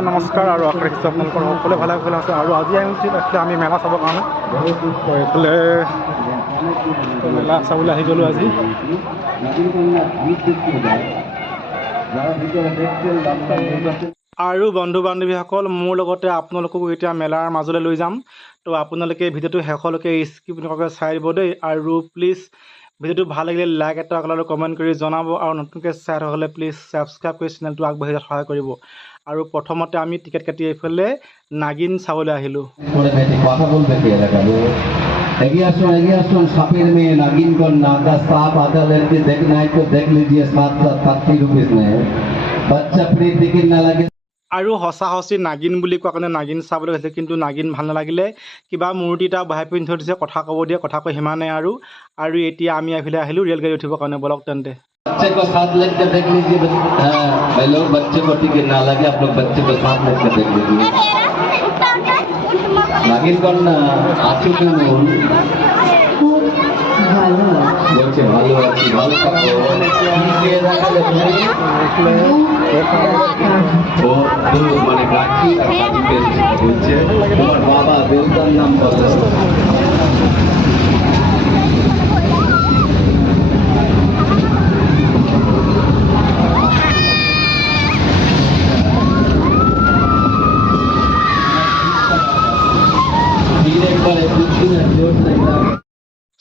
নমস্কাৰ আৰু আশা ৰাখিছোঁ আপোনালোকৰ সকলোৱে ভালে ভালে আছে আৰু আজি আহিছোঁ এইফালে আমি মেলা চাবৰ কাৰণে। এইফালে মেলা চাবলৈ আহি গ'লোঁ আজি। আৰু বন্ধু বান্ধৱীসকল মোৰ লগতে আপোনালোককো এতিয়া মেলাৰ মাজলৈ লৈ যাম। তো আপোনালোকে ভিডিঅ'টো শেষলৈকে স্কিপ নকৰাকৈ চাই দিব দেই। আৰু প্লিজ ভিডিঅ'টো ভাল লাগিলে লাইক এটা আৰু কমেণ্ট কৰি জনাব। আৰু নতুনকৈ চাই থকা হ'লে প্লিজ ছাবস্ক্ৰাইব কৰি চেনেলটো আগবাঢ়ি যোৱাত সহায় কৰিব। আৰু প্ৰথমতে আমি টিকেট কাটি এইফালে নাগিন চাবলৈ আহিলোঁ। আৰু সঁচা সঁচি নাগিন বুলি কোৱা কাৰণে নাগিন চাবলৈ গৈছিলে কিন্তু নাগিন ভাল নালাগিলে কিবা মূৰ্তি এটা বহাই পিন্ধি থৈ দিছে কথা ক'ব দিয়ে কথা কৈ সিমানেই আৰু। আৰু এতিয়া আমি আহিলে আহিলোঁ ৰে'লগাড়ী উঠিবৰ কাৰণে ব'লক তেন্তে। बच्चे को साथ लेकर देख लीजिए हाँ, भाई लोग बच्चे को टिकट ना लगे आप लोग बच्चे को साथ लेकर देख लीजिए नागिन कन्या আছো কেমন বলছে ভালো আছি ভালো থাকো কি দিয়ে দেখালে তুমি? ও তো মানে গাছি আর গাছিতে বলছে তোমার বাবা দেবতার নাম বলো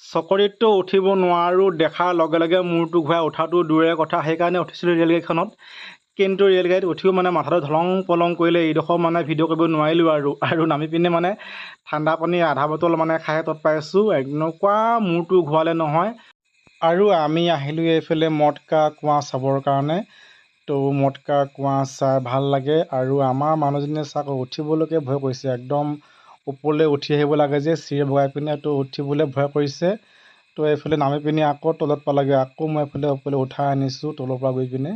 চকৰিতটো উঠিব নোৱাৰোঁ দেখাৰ লগে লগে মূৰটো ঘূৰাই উঠাটো দূৰৰে কথা। সেইকাৰণে উঠিছিলোঁ ৰেলগাড়ীখনত। কিন্তু ৰেলগাড়ীত উঠিও মানে মাথাটো ধলং পলং কৰিলে এইডোখৰ মানে ভিডিঅ' কৰিব নোৱাৰিলোঁ আৰু। আৰু নামি পিনে মানে ঠাণ্ডা পানী আধা বটল মানে খাই তত পাইছোঁ। এনেকুৱা মূৰটো ঘূৰালে নহয়। আৰু আমি আহিলোঁ এইফালে মদকা কুঁৱা চাবৰ কাৰণে। তো মদকা কুঁৱা চাই ভাল লাগে। আৰু আমাৰ মানুহজনীয়ে চাওক উঠিবলৈকে ভয় কৰিছে। একদম ওপৰলৈ উঠি আহিব লাগে যে চিৰি বগাই পিনে তো উঠিবলৈ ভয় কৰিছে। তো এইফালে নামি পিনে আকৌ তলত পালাগে। আকৌ মই এইফালে ওপৰলৈ উঠাই আনিছোঁ, তলৰ পৰা গৈ পিনে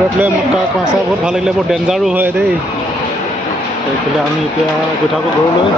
ভিতৰতলৈ মুক্তা কোৱা চাই বহুত ভাল লাগিলে বহুত ডেঞ্জাৰো হয় দেই। এইফালে আমি এতিয়া গৈ থাকোঁ ঘৰলৈ